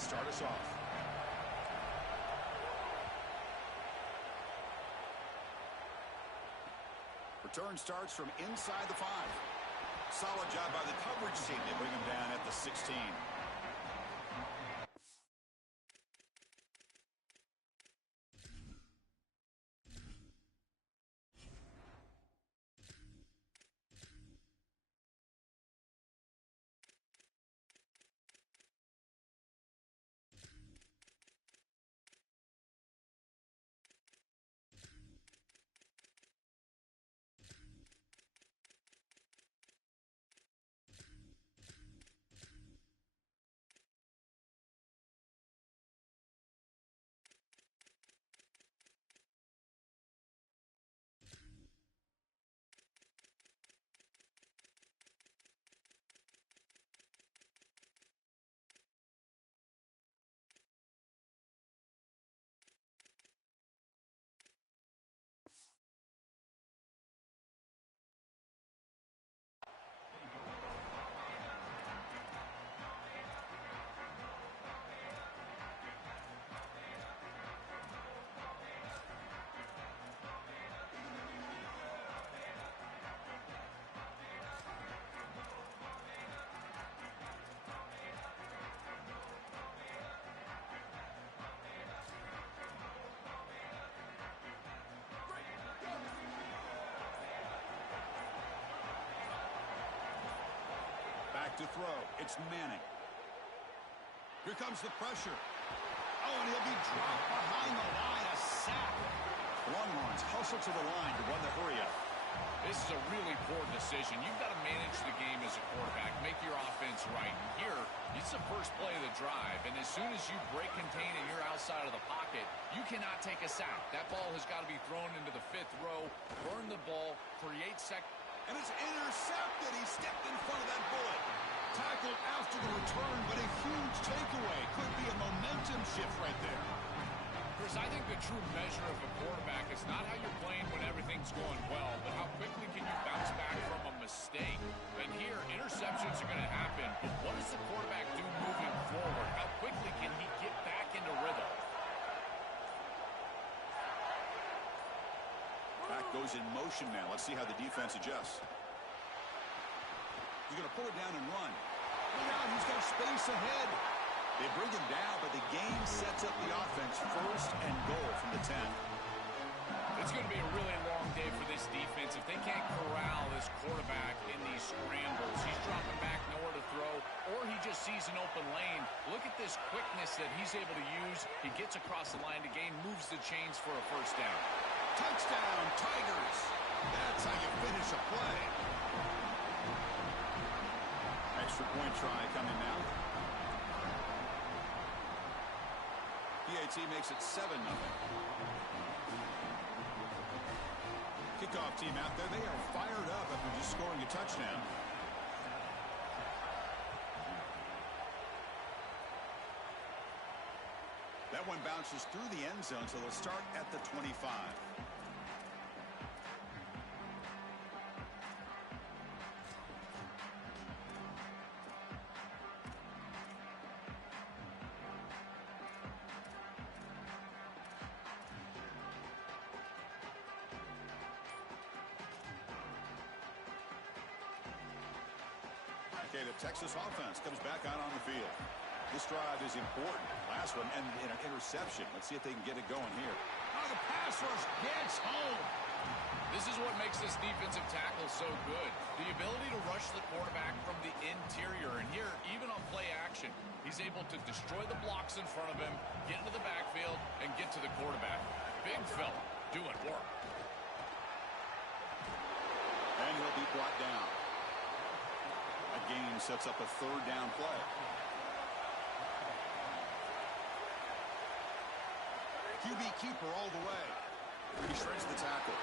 to start us off. Return starts from inside the 5. Solid job by the coverage team. They bring him down at the 16. To throw. It's Manning. Here comes the pressure. Oh, and he'll be dropped behind the line. A sack. Longhorns hustle to the line to run the hurry-up. This is a really poor decision. You've got to manage the game as a quarterback, make your offense right. And here, it's the first play of the drive, and as soon as you break contain and you're outside of the pocket, you cannot take a sack. That ball has got to be thrown into the 5th row, burn the ball, create second. And it's intercepted. He stepped in front of that bullet. Tackled after the return, but a huge takeaway. Could be a momentum shift right there. Chris, I think the true measure of a quarterback is not how you're playing when everything's going well, but how quickly can you bounce back from a mistake. And here, interceptions are going to happen, but what does the quarterback do moving forward? How quickly can he get back into rhythm? Back goes in motion now. Let's see how the defense adjusts. He's going to pull it down and run. Look out, he's got space ahead. They bring him down, but the game sets up the offense. 1st and goal from the 10. It's going to be a really long day for this defense if they can't corral this quarterback in these scrambles. He's dropping back, nowhere to throw, or he just sees an open lane. Look at this quickness that he's able to use. He gets across the line to gain, moves the chains for a 1st down. Touchdown, Tigers. That's how you finish a play. Extra point try coming now. PAT makes it 7-0. Kickoff team out there. They are fired up after just scoring a touchdown. That one bounces through the end zone, so they'll start at the 25. Okay, the Texas offense comes back out on the field. This drive is important. Last one and an interception. Let's see if they can get it going here. Oh, the pass rush gets home. This is what makes this defensive tackle so good. The ability to rush the quarterback from the interior. And here, even on play action, he's able to destroy the blocks in front of him, get into the backfield, and get to the quarterback. Big fella doing work. And he'll be brought down. A gain sets up a 3rd down play. QB keeper all the way. He shreds the tackle.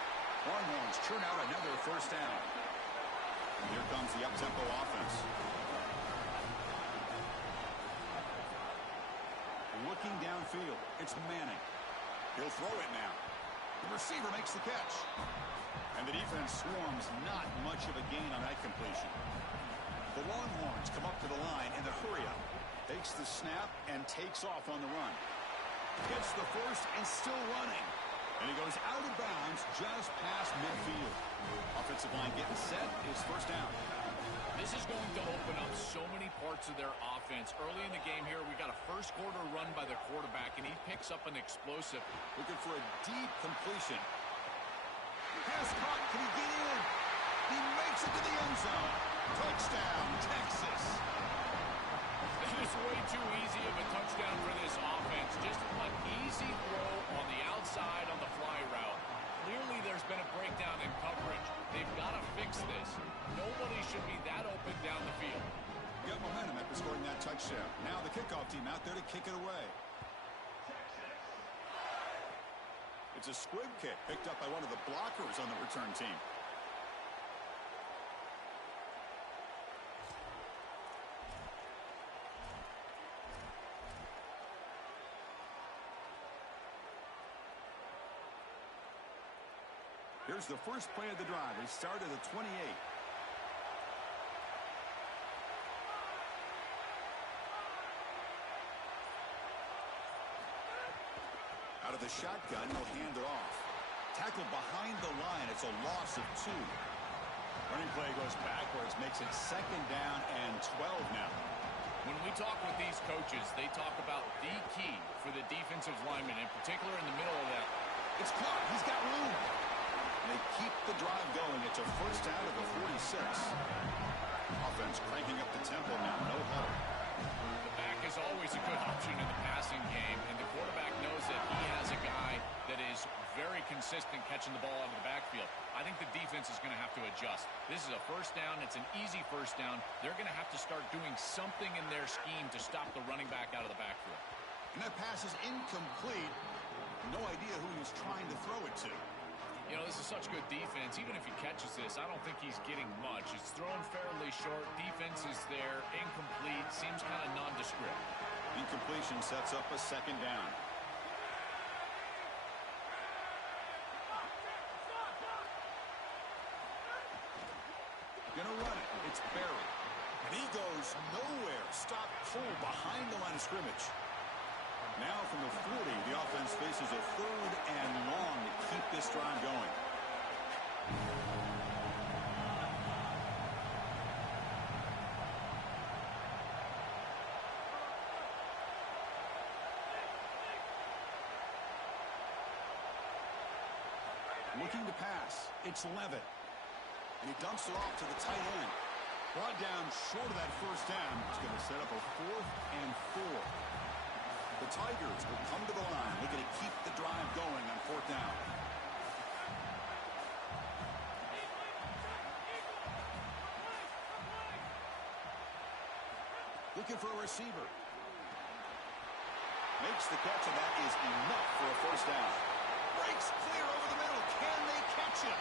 Longhorns churn out another 1st down. And here comes the up-tempo offense. Looking downfield, it's Manning. He'll throw it now. The receiver makes the catch. And the defense swarms. Not much of a gain on that completion. The Longhorns come up to the line in the hurry-up. Takes the snap and takes off on the run. Gets the first and still running. And he goes out of bounds just past midfield. Offensive line getting set. Is first down. This is going to open up so many parts of their offense. Early in the game here, we got a first quarter run by the quarterback, and he picks up an explosive. Looking for a deep completion. Pass caught. Can he get in? He makes it to the end zone. Touchdown, Texas. That is way too easy of a touchdown for this offense. Just an easy throw on the outside on the fly route. Clearly there's been a breakdown in coverage. They've got to fix this. Nobody should be that open down the field. Got momentum after scoring that touchdown. Now the kickoff team out there to kick it away. It's a squib kick picked up by one of the blockers on the return team. Here's the first play of the drive. They start at the 28. Out of the shotgun, he'll hand it off. Tackled behind the line. It's a loss of 2. Running play goes backwards, makes it second down and 12 now. When we talk with these coaches, they talk about the key for the defensive lineman, in particular in the middle of that. It's caught. He's got room. They keep the drive going. It's a first down of the 46. Offense cranking up the tempo now. No huddle. The back is always a good option in the passing game, and the quarterback knows that he has a guy that is very consistent catching the ball out of the backfield. I think the defense is going to have to adjust. This is a first down. It's an easy first down. They're going to have to start doing something in their scheme to stop the running back out of the backfield. And that pass is incomplete. No idea who he was trying to throw it to. You know, this is such good defense. Even if he catches this, I don't think he's getting much. It's thrown fairly short. Defense is there. Incomplete. Seems kind of nondescript. Incompletion sets up a second down. Gonna run it. It's Barry. And he goes nowhere. Stop full behind the line of scrimmage. Now from the 40, the offense faces a third and long to keep this drive going. Looking to pass. It's Levitt. And he dumps it off to the tight end. Brought down short of that first down. It's going to set up a 4th and 4. The Tigers will come to the line, looking to keep the drive going on 4th down. Looking for a receiver. Makes the catch, and that is enough for a first down. Breaks clear over the middle. Can they catch him?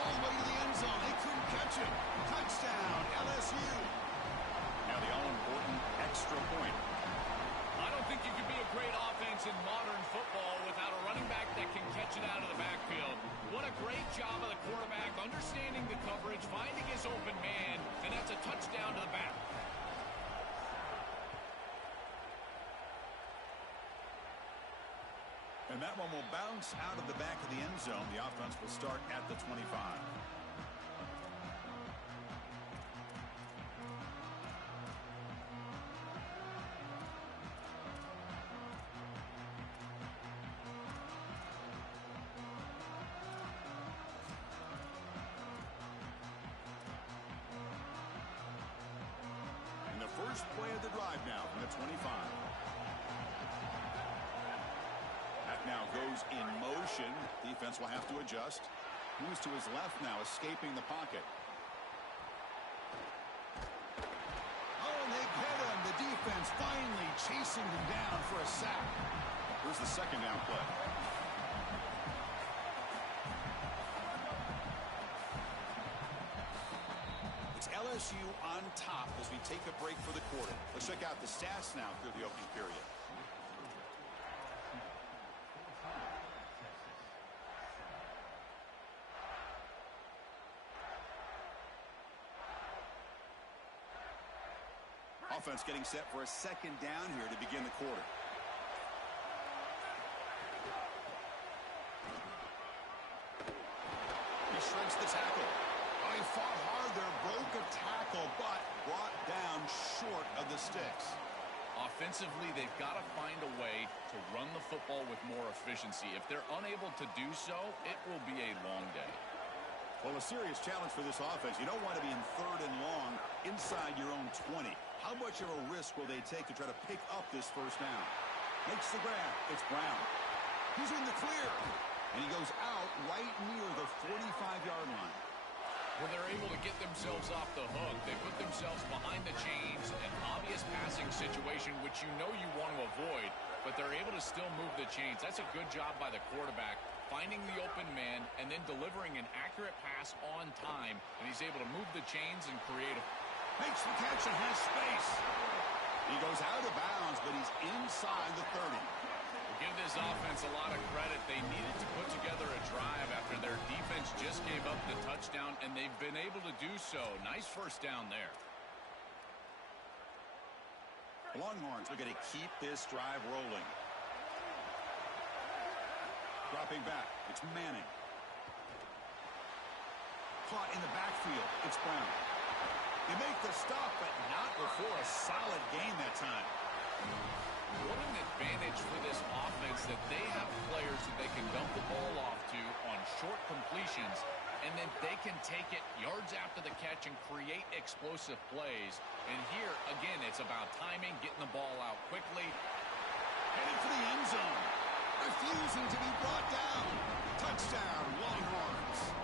All the way to the end zone. They couldn't catch him. Touchdown, LSU. Now the all-important extra point. I don't think you can be a great offense in modern football without a running back that can catch it out of the backfield. What a great job of the quarterback, understanding the coverage, finding his open man, and that's a touchdown to the back. And that one will bounce out of the back of the end zone. The offense will start at the 25. And the first play of the drive now from the 25. Now goes in motion. Defense will have to adjust. Moves to his left now, escaping the pocket. Oh, and they get him. The defense finally chasing him down for a sack. Here's the second down play. It's LSU on top as we take a break for the quarter. Let's check out the stats now through the opening period. Offense getting set for a second down here to begin the quarter. He shrinks the tackle. Oh, he fought hard there, broke a tackle, but brought down short of the sticks. Offensively, they've got to find a way to run the football with more efficiency. If they're unable to do so, it will be a long day. Well, a serious challenge for this offense. You don't want to be in 3rd and long inside your own 20. How much of a risk will they take to try to pick up this first down? Makes the grab. It's Brown. He's in the clear. And he goes out right near the 45-yard line. Well, they're able to get themselves off the hook. They put themselves behind the chains, an obvious passing situation, which you know you want to avoid, but they're able to still move the chains. That's a good job by the quarterback, finding the open man and then delivering an accurate pass on time, and he's able to move the chains and create a... Makes the catch and has space. He goes out of bounds, but he's inside the 30. Give this offense a lot of credit. They needed to put together a drive after their defense just gave up the touchdown, and they've been able to do so. Nice first down there. Longhorns are going to keep this drive rolling. Dropping back. It's Manning. Caught in the backfield. It's Brown. They make the stop, but not before a solid gain that time. What an advantage for this offense that they have players that they can dump the ball off to on short completions, and then they can take it yards after the catch and create explosive plays. And here, again, it's about timing, getting the ball out quickly. Headed for the end zone. Refusing to be brought down. Touchdown, Longhorns.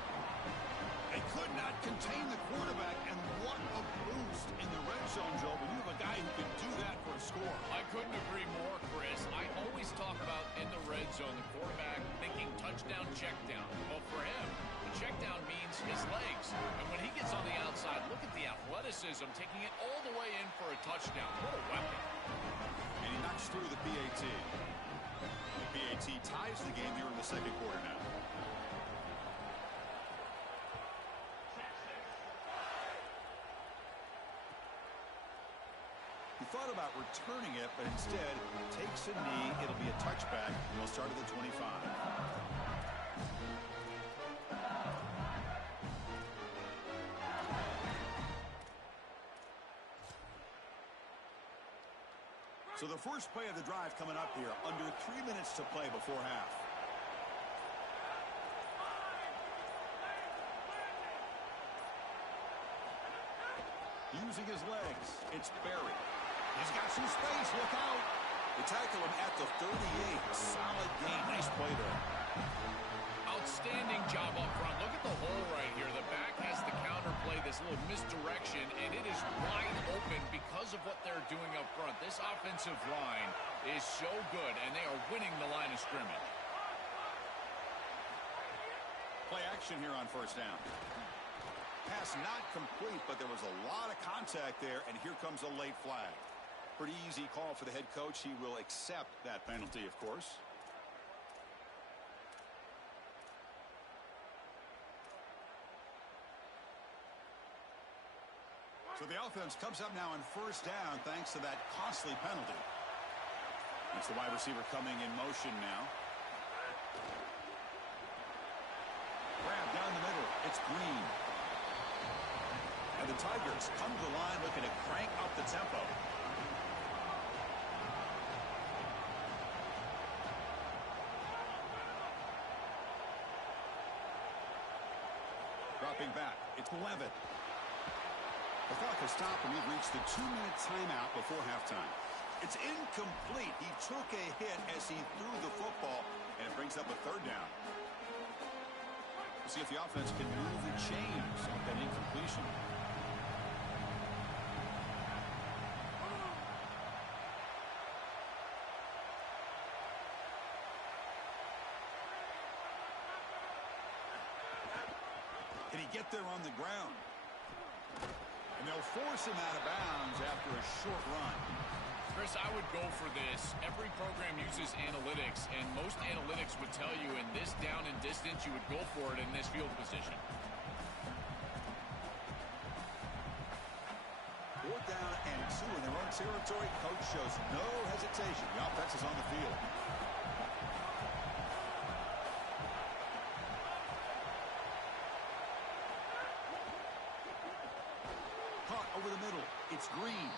They could not contain the quarterback, and what a boost in the red zone, Joe, when you have a guy who can do that for a score. I couldn't agree more, Chris. I always talk about in the red zone, the quarterback thinking touchdown, check down. Well, for him, the check down means his legs. And when he gets on the outside, look at the athleticism, taking it all the way in for a touchdown. What a weapon. And he knocks through the PAT. The PAT ties the game here in the second quarter now. He thought about returning it, but instead takes a knee. It'll be a touchback, and we'll start at the 25. So the first play of the drive coming up here, under 3 minutes to play before half. Using his legs, it's Barry. He's got some space, look out. They tackle him at the 38. Solid game, nice play there. Outstanding job up front. Look at the hole right here. The back has the counter play, this little misdirection, and it is wide open because of what they're doing up front. This offensive line is so good, and they are winning the line of scrimmage. Play action here on first down. Pass not complete, but there was a lot of contact there, and here comes a late flag. Pretty easy call for the head coach. He will accept that penalty, of course. So the offense comes up now on first down thanks to that costly penalty. It's the wide receiver coming in motion now. Grab down the middle. It's Green. And the Tigers come to the line looking to crank up the tempo. Dropping back. It's Levitt. The clock has stopped, and we've reached the 2-minute timeout before halftime. It's incomplete. He took a hit as he threw the football, and it brings up a third down. We'll see if the offense can move the chains on that incompletion. Can he get there on the ground? And they'll force him out of bounds after a short run. Chris, I would go for this. Every program uses analytics, and most analytics would tell you in this down and distance, you would go for it in this field position. Fourth down and 2 in their own territory. Coach shows no hesitation. The offense is on the field. Caught over the middle. It's Green.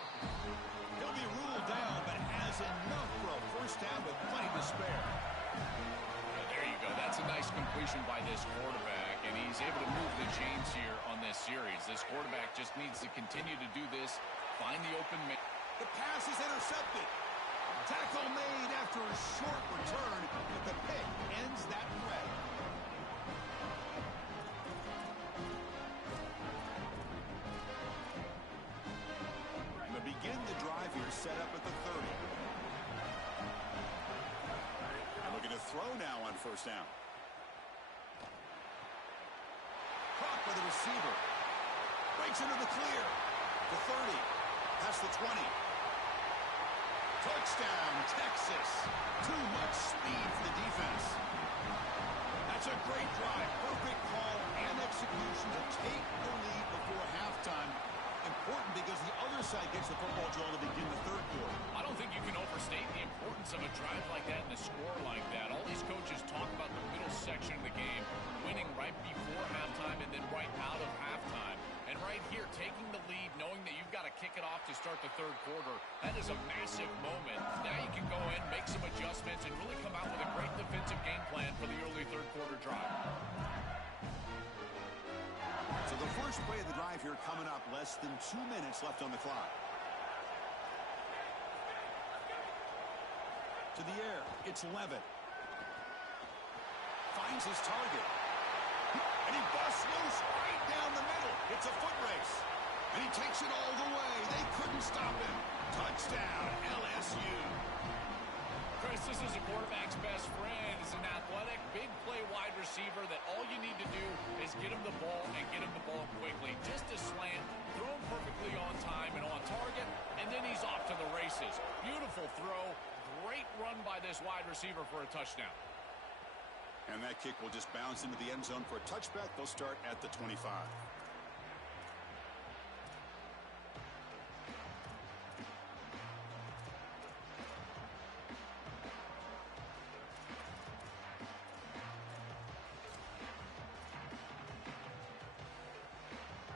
He'll be ruled down, but has enough for a first down with plenty to spare. There you go. That's a nice completion by this quarterback, and he's able to move the chains here on this series. This quarterback just needs to continue to do this, find the open man. The pass is intercepted. Tackle made after a short return, but the pick ends that threat. And to begin the drive here, set up at the 30. And looking to throw now on first down. Caught by the receiver. Breaks into the clear. The 30. Past the 20. Touchdown, Texas. Too much speed for the defense. That's a great drive. Perfect call and execution to take the lead before halftime. Important because the other side gets the football draw to begin the third quarter. I don't think you can overstate the importance of a drive like that and a score like that. All these coaches talk about the middle section of the game, winning right before halftime and then right out of halftime. And right here, taking the lead, knowing that you've got to kick it off to start the third quarter, that is a massive moment. Now you can go in, make some adjustments, and really come out with a great defensive game plan for the early third quarter drive. So the first play of the drive here coming up, less than 2 minutes left on the clock. To the air, it's Levitt. Finds his target. And he busts loose right down the middle. It's a foot race. And he takes it all the way. They couldn't stop him. Touchdown, LSU. Chris, this is a quarterback's best friend. He's an athletic, big play wide receiver that all you need to do is get him the ball and get him the ball quickly. Just a slant, throw him perfectly on time and on target, and then he's off to the races. Beautiful throw. Great run by this wide receiver for a touchdown. And that kick will just bounce into the end zone for a touchback. They'll start at the 25.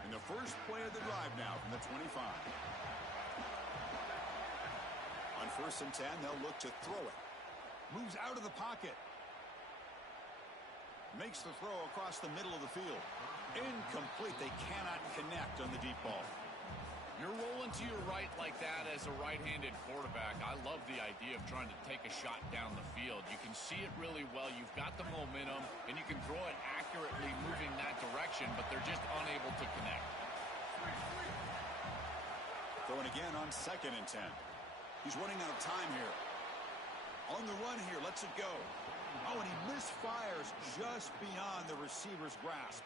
And the first play of the drive now from the 25. On 1st and 10, they'll look to throw it. Moves out of the pocket. Makes the throw across the middle of the field. Incomplete. They cannot connect on the deep ball. You're rolling to your right like that as a right-handed quarterback. I love the idea of trying to take a shot down the field. You can see it really well. You've got the momentum, and you can throw it accurately moving that direction, but they're just unable to connect. Throwing again on 2nd and 10. He's running out of time here. On the run here, lets it go. Oh, and he misfires just beyond the receiver's grasp.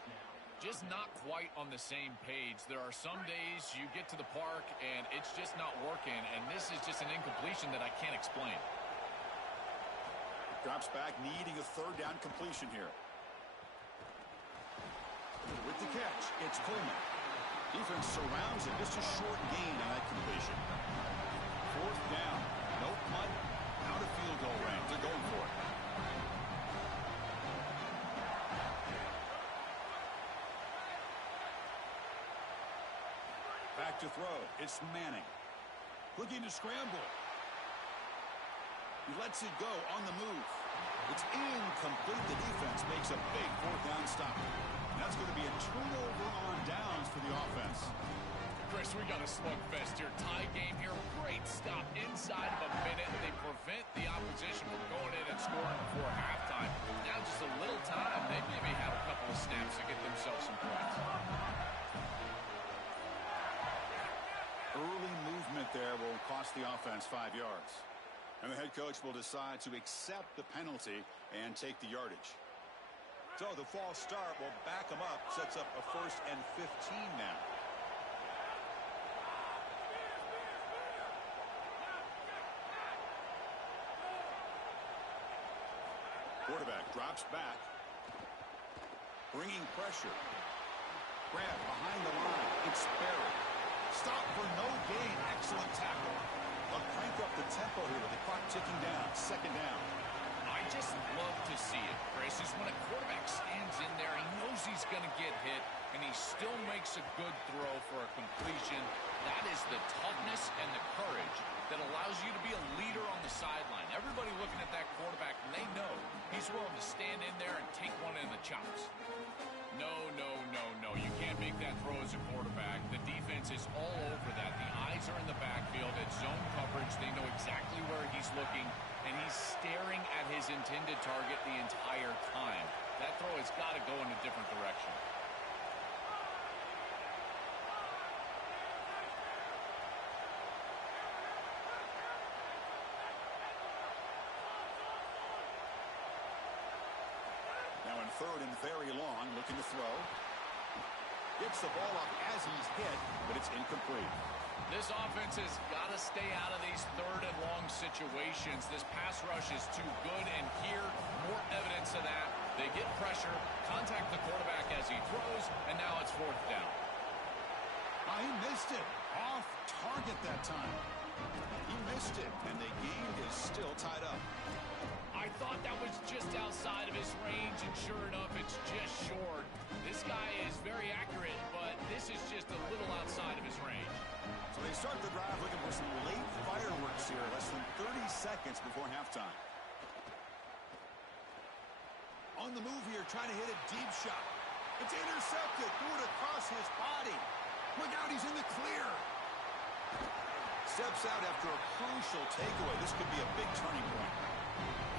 Just not quite on the same page. There are some days you get to the park and it's just not working, and this is just an incompletion that I can't explain. Drops back, needing a 3rd down completion here. With the catch, it's Coleman. Defense surrounds him. Just a short gain on that completion. 4th down. No punt. Out of field goal range. They're going for it. Back to throw. It's Manning. Looking to scramble. He lets it go on the move. It's incomplete. The defense makes a big 4th down stop. And that's going to be a turnover on downs for the offense. Chris, we got a slugfest here. Tie game here. Great stop inside of a minute. They prevent the opposition from going in and scoring before halftime. Now just a little time. They maybe have a couple of snaps to get themselves some points. Early movement there will cost the offense 5 yards. And the head coach will decide to accept the penalty and take the yardage. So the false start will back him up. Sets up a 1st and 15 now. Quarterback drops back. Bringing pressure. Grab behind the line. It's Sperry. Stop for no gain. Excellent tackle. They'll crank up the tempo here with the clock ticking down. Second down. I just love to see it, Chris, is when a quarterback stands in there, he knows he's going to get hit, and he still makes a good throw for a completion. That is the toughness and the courage that allows you to be a leader on the sideline. Everybody looking at that quarterback, and they know he's willing to stand in there and take one in the chops. No, no, no, no. You can't make that throw as a quarterback. The defense is all over that. The eyes are in the backfield. It's zone coverage. They know exactly where he's looking, and he's staring at his intended target the entire time. That throw has got to go in a different direction. Now in third and very long, looking to throw. Gets the ball up as he's hit, but it's incomplete. This offense has got to stay out of these third and long situations. This pass rush is too good, and here, more evidence of that. They get pressure, contact the quarterback as he throws, and now it's fourth down. He missed it. Off target that time. He missed it, and the game is still tied up. I thought that was just outside of his range, and sure enough, it's just short. This guy is very accurate, but this is just a little outside of his range. So they start the drive looking for some late fireworks here, less than 30 seconds before halftime. On the move here, trying to hit a deep shot. It's intercepted, threw it across his body. Look out, he's in the clear. Steps out after a crucial takeaway. This could be a big turning point.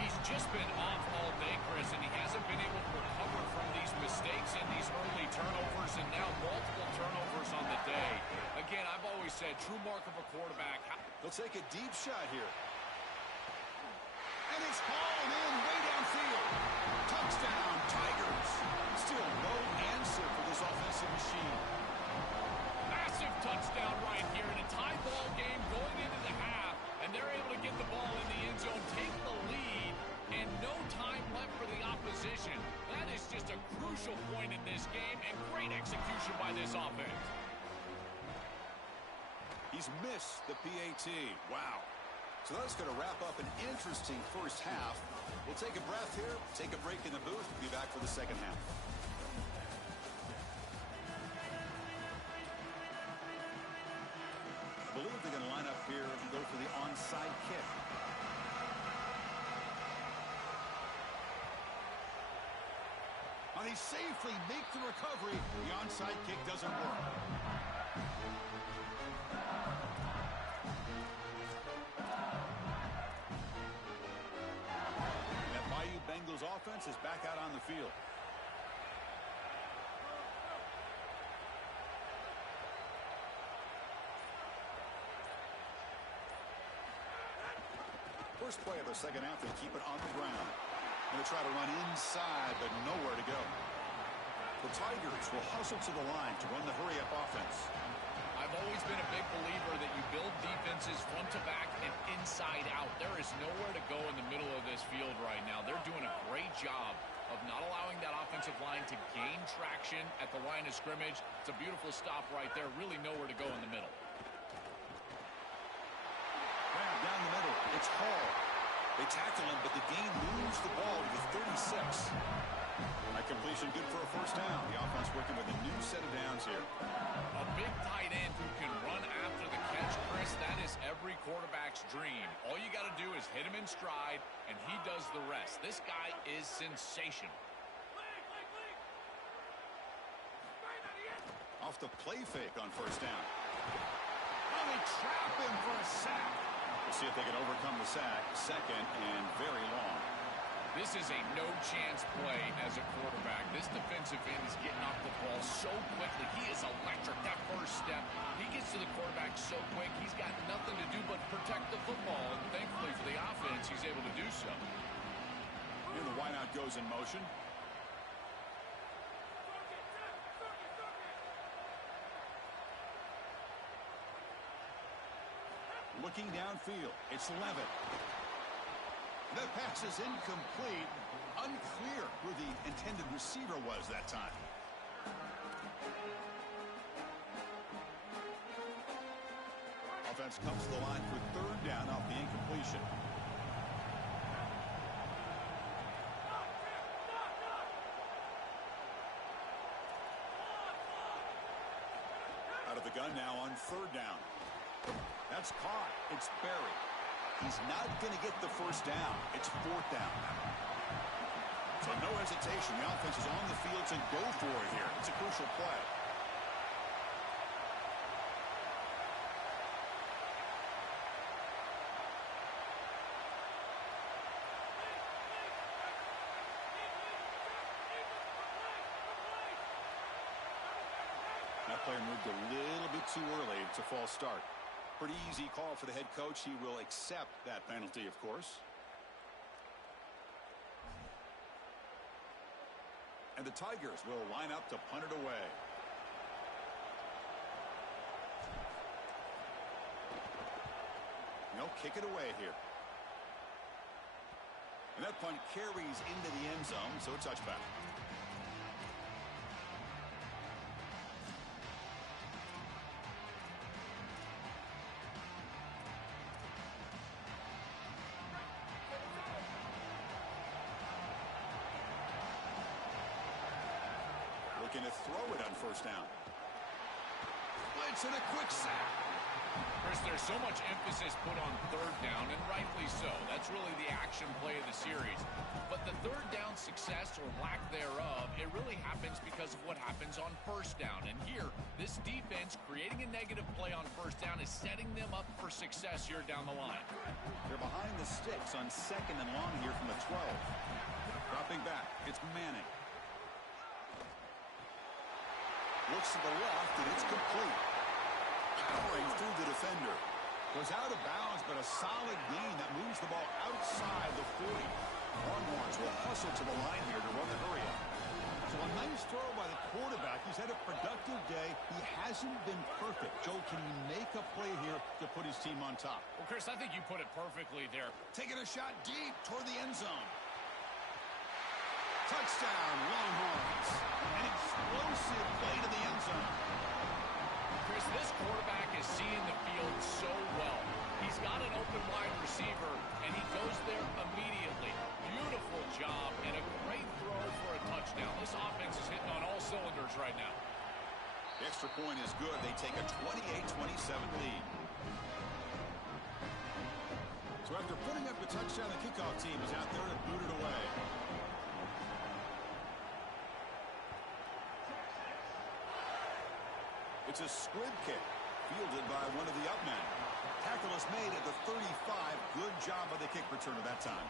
He's just been off all day, Chris, and he hasn't been able to recover from these mistakes and these early turnovers, and now multiple turnovers on the day. Again, I've always said, true mark of a quarterback. They'll take a deep shot here. And it's hauled in way downfield. Touchdown, Tigers. Still no answer for this offensive machine. Massive touchdown right here in a tie ball game going into the half, and they're able to get the ball in the end zone, take the lead, and no time left for the opposition. That is just a crucial point in this game, and great execution by this offense. He's missed the PAT. Wow. So that's going to wrap up an interesting first half. We'll take a breath here, take a break in the booth, be back for the second half. I believe they're going to line up here and go for the onside kick. They safely make the recovery. The onside kick doesn't work. That Bayou Bengals offense is back out on the field. First play of the second half, they keep it on the ground. Going to try to run inside, but nowhere to go. The Tigers will hustle to the line to run the hurry-up offense. I've always been a big believer that you build defenses front to back and inside out. There is nowhere to go in the middle of this field right now. They're doing a great job of not allowing that offensive line to gain traction at the line of scrimmage. It's a beautiful stop right there. Really nowhere to go in the middle. Grab down the middle. It's Hall. They tackle him, but the gain moves the ball to the 36. That completion good for a first down. The offense working with a new set of downs here. A big tight end who can run after the catch, Chris, that is every quarterback's dream. All you got to do is hit him in stride, and he does the rest. This guy is sensational. Off the play fake on first down. Oh, they trap him for a sack. We'll see if they can overcome the sack. Second and very long. This is a no-chance play as a quarterback. This defensive end is getting off the ball so quickly. He is electric. That first step, he gets to the quarterback so quick, he's got nothing to do but protect the football. And thankfully for the offense, he's able to do so. And the wideout goes in motion. Looking downfield, it's Levitt. That pass is incomplete. Unclear who the intended receiver was that time. offense comes to the line for third down off the incompletion. Out of the gun now on third down. That's caught. It's Berry. He's not going to get the first down. It's fourth down. So no hesitation. The offense is on the field to go for it here. It's a crucial play. That player moved a little bit too early. It's a false start. Pretty easy call for the head coach. He will accept that penalty, of course. And the Tigers will line up to punt it away. No, kick it away here. And that punt carries into the end zone, so a touchback. Looking to throw it on first down. Blitz and a quick sack. Chris, there's so much emphasis put on third down, and rightly so. That's really the action play of the series. But the third down success or lack thereof, it really happens because of what happens on first down. And here, this defense creating a negative play on first down is setting them up for success here down the line. They're behind the sticks on second and long here from the 12. Dropping back, it's Manning. Looks to the left, and it's complete. Powering through the defender. Goes out of bounds, but a solid gain that moves the ball outside the 40. Longhorns will hustle to the line here to run the hurry up. So a nice throw by the quarterback. He's had a productive day. He hasn't been perfect. Joe, can he make a play here to put his team on top? Well, Chris, I think you put it perfectly there. Taking a shot deep toward the end zone. Touchdown, Longhorns. An explosive play to the end zone. Chris, this quarterback is seeing the field so well. He's got an open wide receiver, and he goes there immediately. Beautiful job and a great throw for a touchdown. This offense is hitting on all cylinders right now. The extra point is good. They take a 28-27 lead. So after putting up a touchdown, the kickoff team is out there to boot it away. It's a squib kick, fielded by one of the up men. Tackle is made at the 35. Good job by the kick returner that time.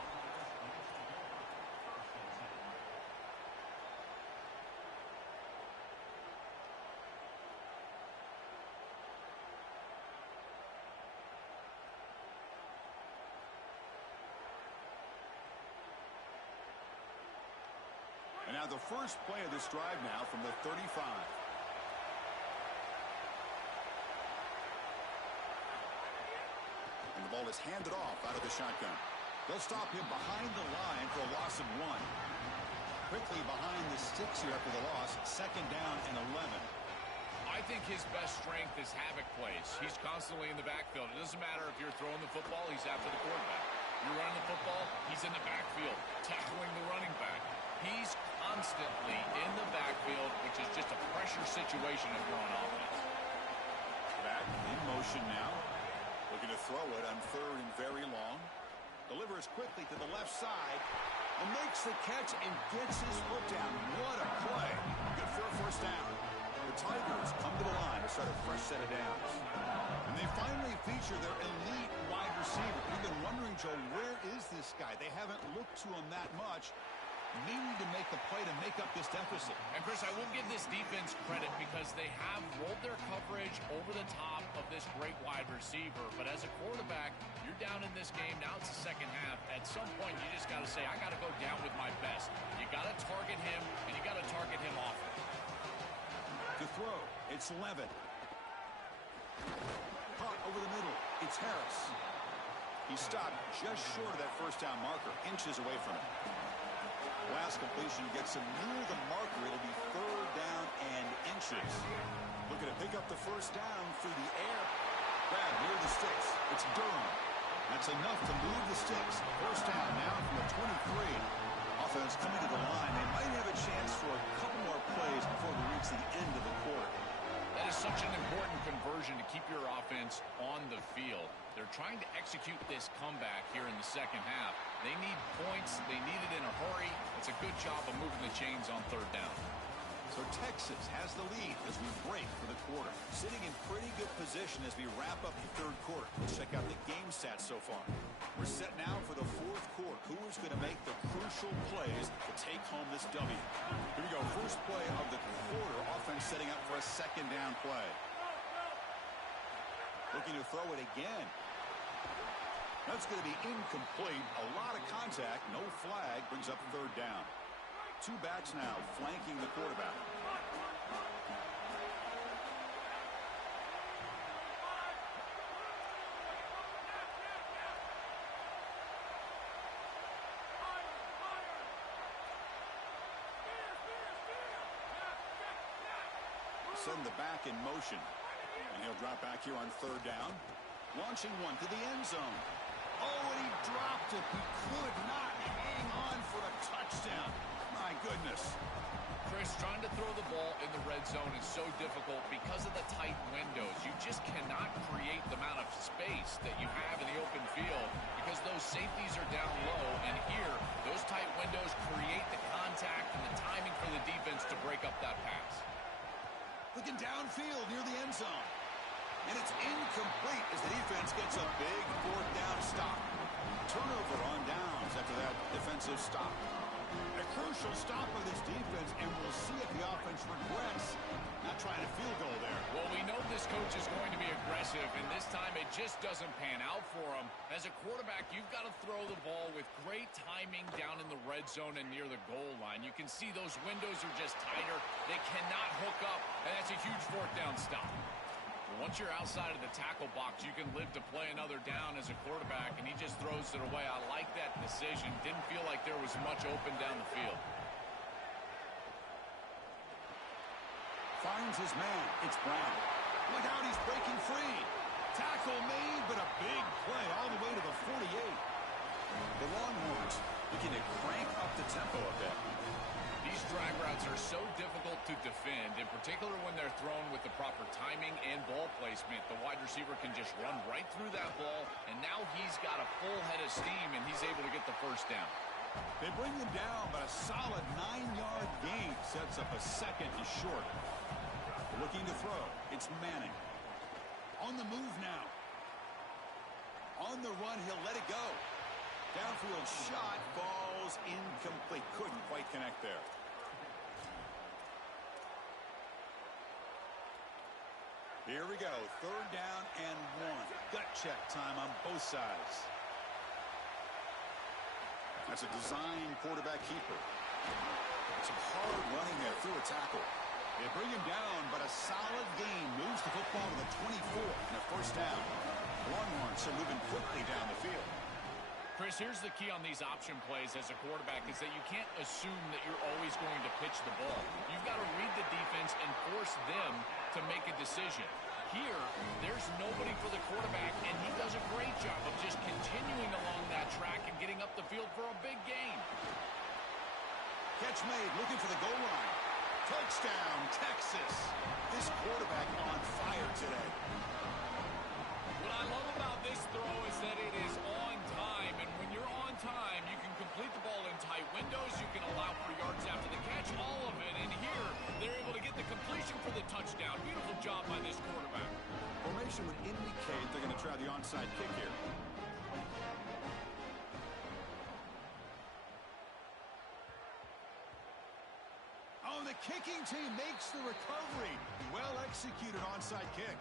And now the first play of this drive now from the 35. And the ball is handed off out of the shotgun. They'll stop him behind the line for a loss of 1. Quickly behind the sticks here after the loss. Second down and 11. I think his best strength is havoc plays. He's constantly in the backfield. It doesn't matter if you're throwing the football, he's after the quarterback. You're running the football, he's in the backfield, tackling the running back. He's constantly in the backfield, which is just a pressure situation if you're on offense. Back in motion now. Looking to throw it on third and very long. Delivers quickly to the left side. And makes the catch and gets his foot down. What a play. Good for a first down. The Tigers come to the line to start a fresh set of downs. And they finally feature their elite wide receiver. You've been wondering, Joe, where is this guy? They haven't looked to him that much. Needing to make a play to make up this deficit. And, Chris, I will give this defense credit because they have rolled their coverage over the top of this great wide receiver. But as a quarterback, you're down in this game. Now it's the second half. At some point, you just got to say, I got to go down with my best. You got to target him, and you got to target him often. To throw, it's Levitt. Caught over the middle. It's Harris. He stopped just short of that first down marker, inches away from it. Last completion gets him near the marker. It'll be third down and inches. Looking to pick up the first down through the air. Grab near the sticks. It's Durham. That's enough to move the sticks. First down now from the 23. Offense coming to the line. They might have a chance for a couple more plays before we reach the end of the quarter. That is such an important conversion to keep your offense on the field. They're trying to execute this comeback here in the second half. They need points. They need it in a hurry. It's a good job of moving the chains on third down. So Texas has the lead as we break for the quarter. Sitting in pretty good position as we wrap up the third quarter. Let's check out the game stats so far. We're set now for the fourth quarter. Who is going to make the crucial plays to take home this W? Here we go. First play of the quarter. Offense setting up for a second down play. Looking to throw it again. That's going to be incomplete. A lot of contact. No flag. Brings up third down. Two backs now flanking the quarterback. Send the back in motion. And he'll drop back here on third down. Launching one to the end zone. Oh, and he dropped it. He could not hang on for a touchdown. My goodness. Chris, trying to throw the ball in the red zone is so difficult because of the tight windows. You just cannot create the amount of space that you have in the open field because those safeties are down low. And here, those tight windows create the contact and the timing for the defense to break up that pass. Looking downfield near the end zone. And it's incomplete as the defense gets a big fourth down stop. Turnover on downs after that defensive stop. A crucial stop by this defense, and we'll see if the offense regrets not trying a field goal there. Well, we know this coach is going to be aggressive, and this time it just doesn't pan out for him. As a quarterback, you've got to throw the ball with great timing down in the red zone and near the goal line. You can see those windows are just tighter. They cannot hook up, and that's a huge fourth down stop. Once you're outside of the tackle box, you can live to play another down as a quarterback, and he just throws it away. I like that decision. Didn't feel like there was much open down the field. Finds his man. It's Brown. Look out, he's breaking free. Tackle made, but a big play all the way to the 48. The Longhorns looking to crank up the tempo a bit. These drag routes are so difficult to defend, in particular when they're thrown with the proper timing and ball placement. The wide receiver can just run right through that ball, and now he's got a full head of steam, and he's able to get the first down. They bring them down, but a solid 9-yard gain sets up a second and short. Looking to throw. It's Manning. On the move now. On the run, he'll let it go. Downfield shot falls incomplete. Couldn't quite connect there. Here we go. Third down and 1. Gut check time on both sides. That's a design quarterback keeper. Some hard running there through a tackle. They bring him down, but a solid gain moves the football to the 24 and a first down. Longhorns are moving quickly down the field. Chris, here's the key on these option plays as a quarterback is that you can't assume that you're always going to pitch the ball. You've got to read the defense and force them to make a decision. Here, there's nobody for the quarterback, and he does a great job of just continuing along that track and getting up the field for a big gain. Catch made, looking for the goal line. Touchdown, Texas. This quarterback on fire today. What I love about this throw is that it is on time, and when you're on time, you can complete the ball in tight windows, you can allow for yards after the catch, all of it, and here, they're able to get the completion for the touchdown. Beautiful job by this quarterback. Formation would indicate they're going to try the onside kick here. The kicking team makes the recovery. Well executed onside kick.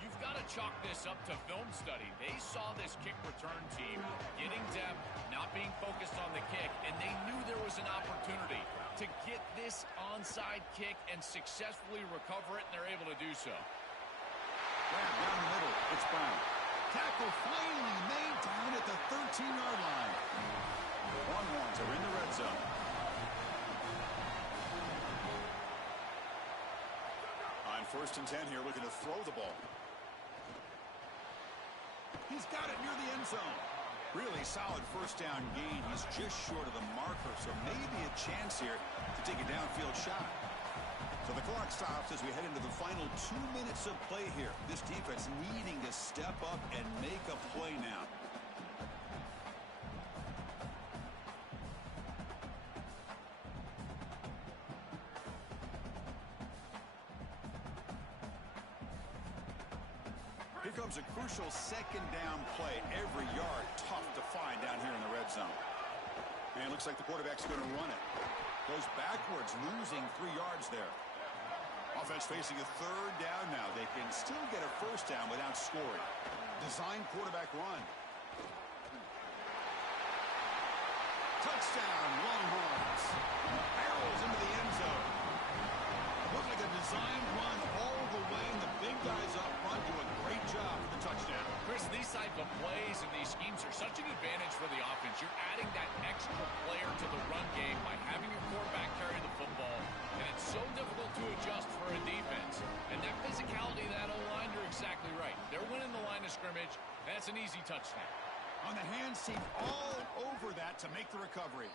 You've got to chalk this up to film study. They saw this kick return team getting depth, not being focused on the kick, and they knew there was an opportunity to get this onside kick and successfully recover it, and they're able to do so. Grab down the middle. It's Brown. Tackle finally made down at the 13-yard line. Longhorns are in the red zone. First and 10 here, looking to throw the ball. He's got it near the end zone. Really solid first down gain. He's just short of the marker, so maybe a chance here to take a downfield shot. So the clock stops as we head into the final 2 minutes of play here. This defense needing to step up and make a play now. Here comes a crucial second down play. Every yard tough to find down here in the red zone. And it looks like the quarterback's going to run it. Goes backwards, losing 3 yards there. Offense facing a third down now. They can still get a first down without scoring. Design quarterback run. Touchdown, Longhorns. Barrels into the end zone. Looks like a design run all the way, and the big guys up front do a great job for the touchdown. Chris, these type of plays and these schemes are such an advantage for the offense. You're adding that extra player to the run game by having your quarterback carry the football, and it's so difficult to adjust for a defense. And that physicality, that O-line, you're exactly right. They're winning the line of scrimmage. That's an easy touchdown. On the hands team all over that to make the recovery.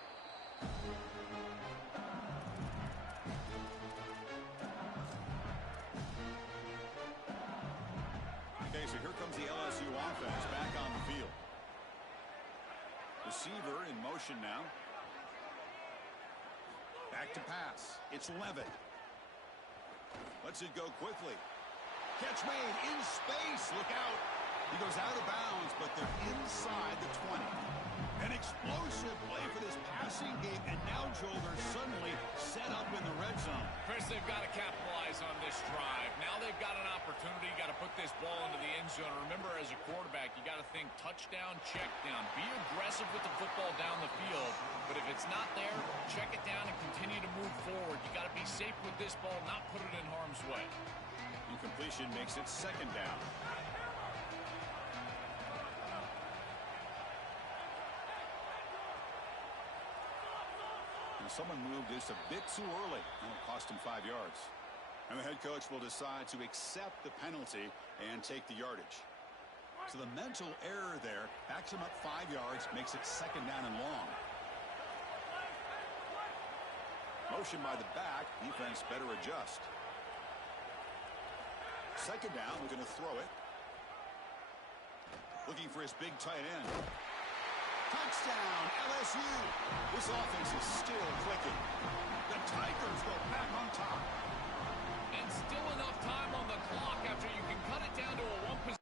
Okay, so here comes the LSU offense back on the field. Receiver in motion now. Back to pass. It's Levitt. Lets it go quickly. Catch made in space. Look out. He goes out of bounds, but they're inside the 20. An explosive play for this passing game, and now, Joel, they're suddenly set up in the red zone. Chris, they've got to capitalize on this drive. Now they've got an opportunity. Got to put this ball into the end zone. Remember, as a quarterback, you got to think touchdown, check down. Be aggressive with the football down the field. But if it's not there, check it down and continue to move forward. You got to be safe with this ball, not put it in harm's way. Incompletion makes it second down. Someone moved this a bit too early, and it cost him 5 yards. And the head coach will decide to accept the penalty and take the yardage. So the mental error there backs him up 5 yards, makes it second down and long. Motion by the back, defense better adjust. Second down, we're going to throw it. Looking for his big tight end. Touchdown, LSU. This offense is still clicking. The Tigers go back on top. And still enough time on the clock after you can cut it down to a 1